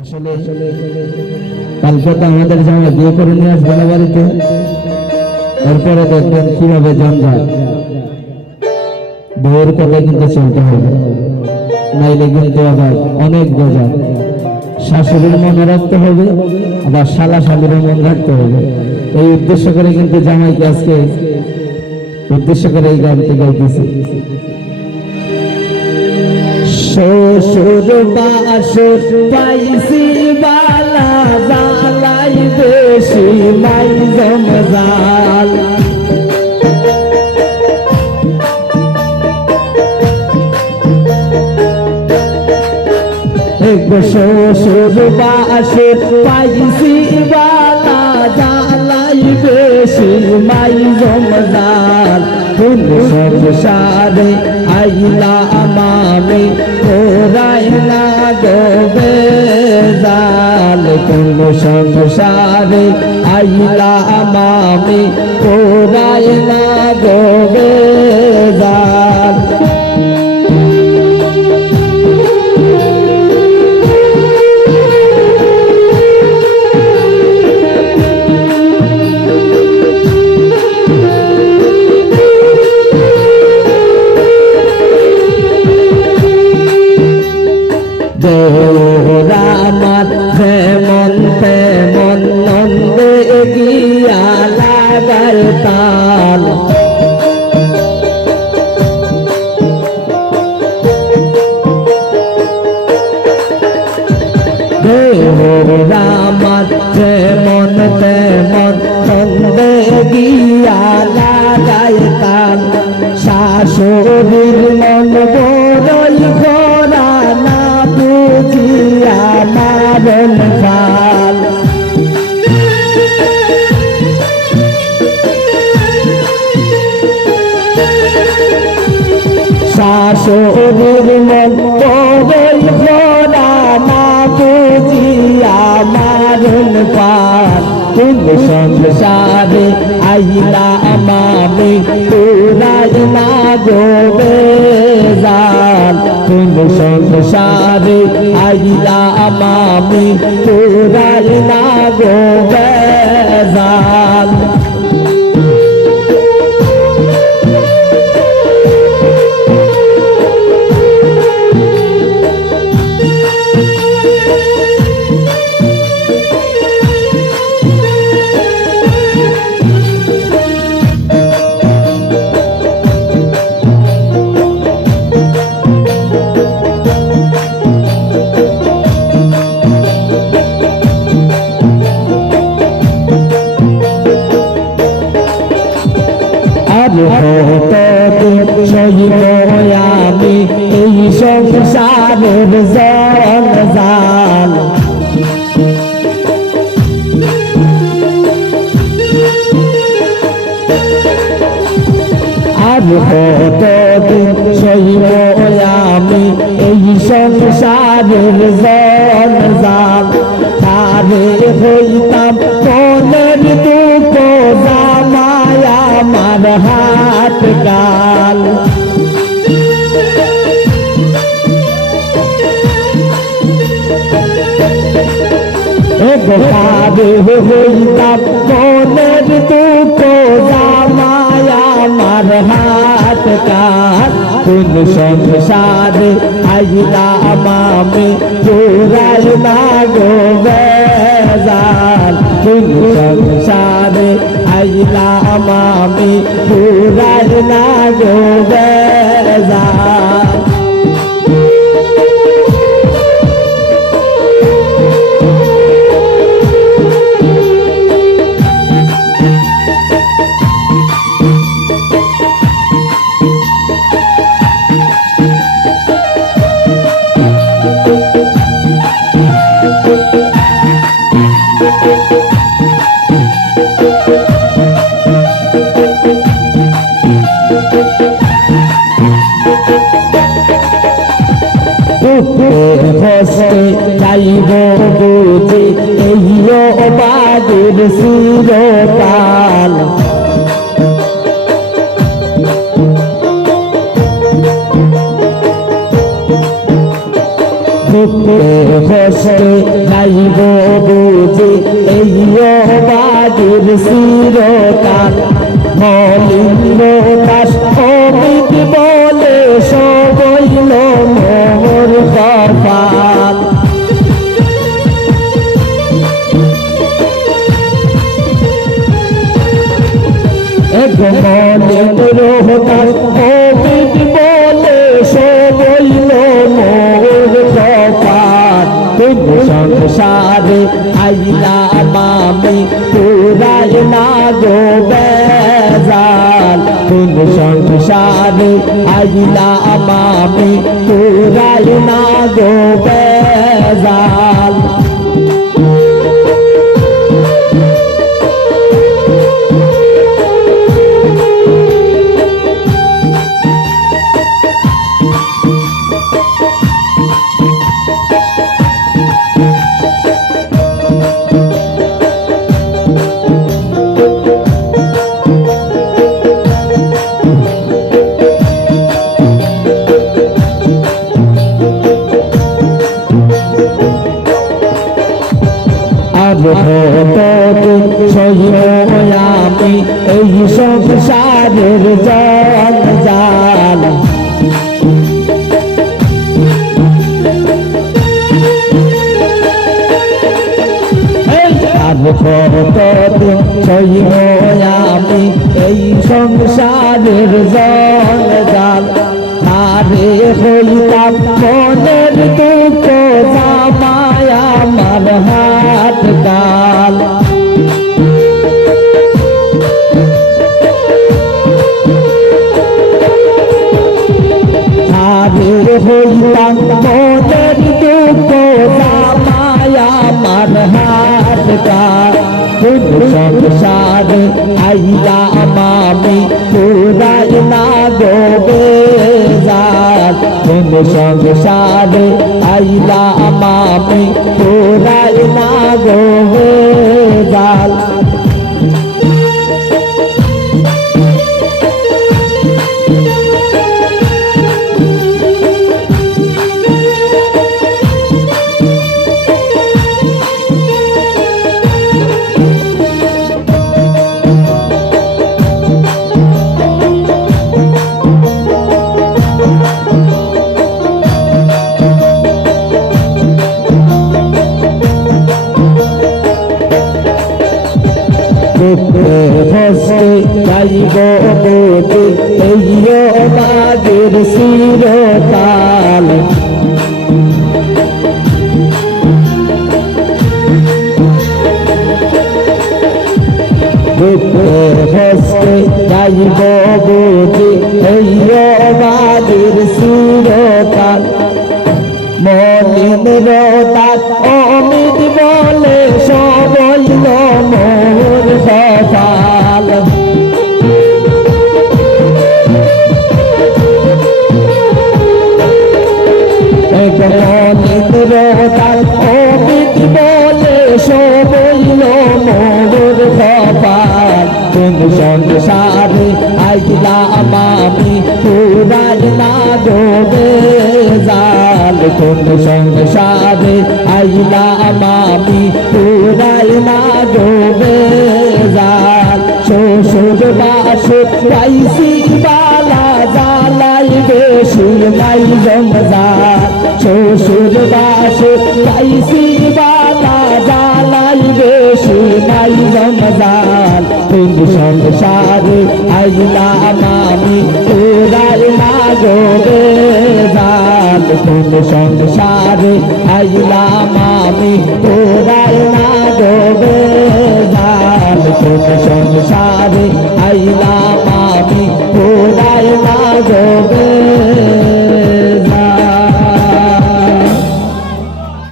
আসলে কালকে তো আমাদের জামা বিয়ে করে নিয়ে আসবে না বাড়িতে। এরপরে দেখবেন কীভাবে জঞ্জাল। কথা কিন্তু চলতে হবে। নাইলে কিন্তু আবার অনেক শাশুড়ির মনে রাখতে হবে, আবার শালা শালিরও মনে রাখতে হবে। এই উদ্দেশ্য করে কিন্তু জামাইকে আজকে উদ্দেশ্য করে এই গানটি গাইতেছি। শ্বশুর জালাই বেশি মাই জমজাল শ্বশুর বাসুর পাইছি বালা জালাই বেশি মাই জমজাল ফুল সংসারে আইলা আমামে ওরাই না গোবে জাল কোন সংসারে আইলা আমামে ওরাই না দেহরামাত যেমন তেমন নন্দে গিয়া লাগায় তাল দেহরামাত যেমন তেমন নন্দে গিয়া লাগায় তাল শাশুড়ির মন বড়ই মারণ ফাল শাশুড়ির মন বড়ই ভরা না বুঝিয়া মারণ ফাল কোন সংসারে আইলা মামি পুরাই না গোবে জাল কোন সংসারে আইলা মামি পুরাই না গোবে জাল জঞ্জাল আর হতদিন সহিব আমি এই সংসারের জঞ্জাল তারে হইতাম মনের দুঃখ জামায় আমার হাত গাল। ভাবে হইতাম, মনের দুঃখ জামায় আমার হাত কাল কোন সংসারে আইলা মামি চোরাই না গো বেজাল। কোন সংসারে আইলা মামি চোরাই না গো বেজাল। হস্তে চাইব বুঝি এই বাদুর দুঃখে কষ্টে যাইব বুঝি এই বাগের চিরকাল মলিন দাস মলিন রোহতাস সংসারে আইলা মামি পুরাই না গো বেজাল তুমি সংসারে আইলা মামি না গো বেজাল সংসারের জল জাল। কতদিন সহিব আমি এই সংসারের জল জাল? আরে হইতাম মনের দুঃখ জামায় আমার হাত ডাল। সংসার আইলা মামি পুরাই না গোবে যার কোন সংসার আইলা মামি পুরাই না গোবে হস্তে যাইব বোধে এই বাগের শিরতাল হস্তে যাইব বোধে এই বাগের শিরতাল রোদাত অমিত সংসারে আইলা মামি পুরাই না ডোবে জাল। কোন সংসারে আইলা মামি পুরাই না ডোবে জাল। শ্বশুর বাসু পাইছি বালা জালাই বেশি নাই জমজাল শ্বশুর বাসু পাইছি বালা জালাই বেশি নাই জমজাল সেই সংসারে আইলাম আমি তোরার নাগরে রাম কোন সংসারে আইলাম আমি তোরার নাগরে রাম কোন সংসারে আইলাম আমি তোরার নাগরে